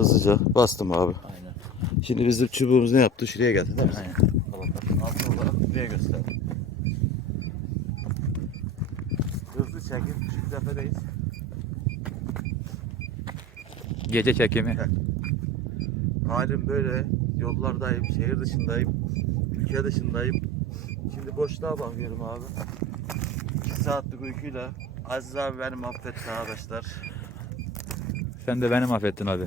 Hızlıca bastım abi. Aynen. Şimdi bizim çubuğumuz ne yaptı? Şuraya geldi değil mi? Aynen. Altı olarak buraya göster. Hızlı çekim. Şu tepedeyiz. Gece çekimi. Halim böyle. Yollardayım, şehir dışındayım, ülke dışındayım. Şimdi boşluğa bakıyorum abi. 2 saatlik uykuyla Aziz abi beni mahvetti arkadaşlar. Sen de beni mahvettin abi.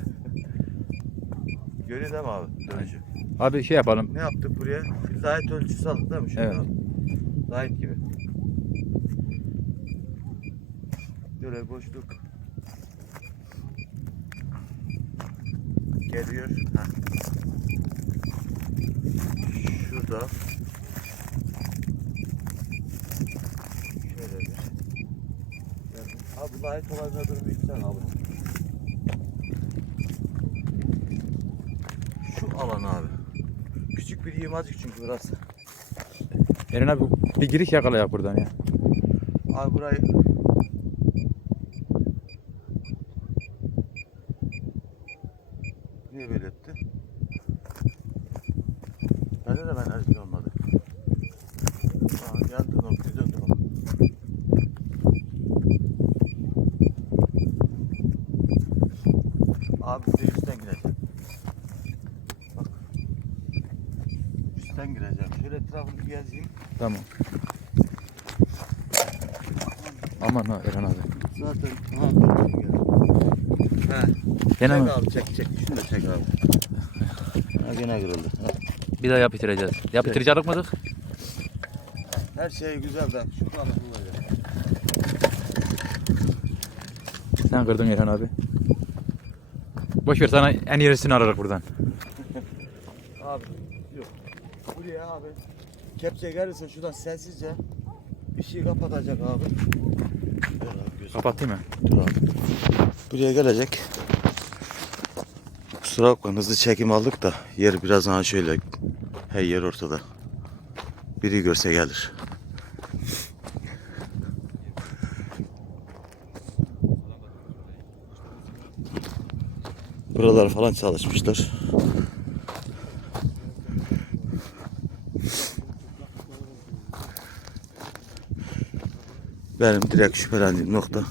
Görüyor değil mi abi dönüşü? Abi şey yapalım. Ne yaptık buraya? Bir zahit ölçüsü aldık değil mi şurada? Evet. abi? Zahit gibi. Böyle boşluk. Geliyor. Heh. Şurada. Şöyle bir. Geldim. Abi zahit olayına durumu yüksel abi. Alan abi. Küçük bir yığmacık çünkü burası. Eren abi bir giriş yakalayak buradan ya. Abi burayı Niye böyle etti? Bende de ben hareket olmadı. Aa, yandı noktayı döndü bak. Abi bir üstten gireceğim. Üstten gireceğim. Şöyle etrafını bir gezeyim. Tamam. Aman ha Eren abi. Zaten ha döndü gel. He. Gene mi? Çek çek çek. Şunu da çek abi. Ha gene kırıldı. Ha. Bir daha yapıştıracağız. Yapıştıracak mıydık? Her şey güzel de şu planı kullanacağım. Sen kırdın Eren abi. Boş ver sana en iyisini ararak buradan. Abi. Buraya abi kepçe gelirse şuradan sessizce bir şey kapatacak abi. Kapattı mı? Dur abi. Buraya gelecek. Kusura bakmayın hızlı çekim aldık da yer biraz daha şöyle her yer ortada. Biri görse gelir. Buralar falan çalışmışlar. Benim direkt şüphelendiğim nokta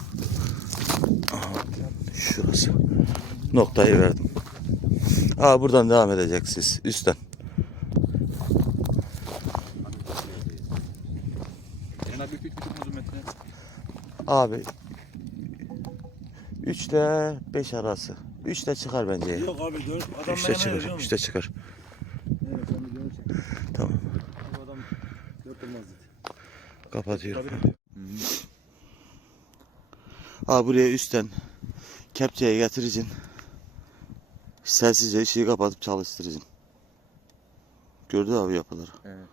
şurası. Noktayı verdim. Aa buradan devam edecek siz üstten. Abi 3,5 metre. Abi 3 ile 5 arası. 3 de çıkar bence. Yok abi dön. Adam 3 de çıkar. 3 de çıkar. Evet. Tamam. Bu adam olmaz. Aa buraya üstten kepçeye getireceksin. Sessizce ışığı kapatıp çalıştıracaksın. Gördü abi yapıları. Evet.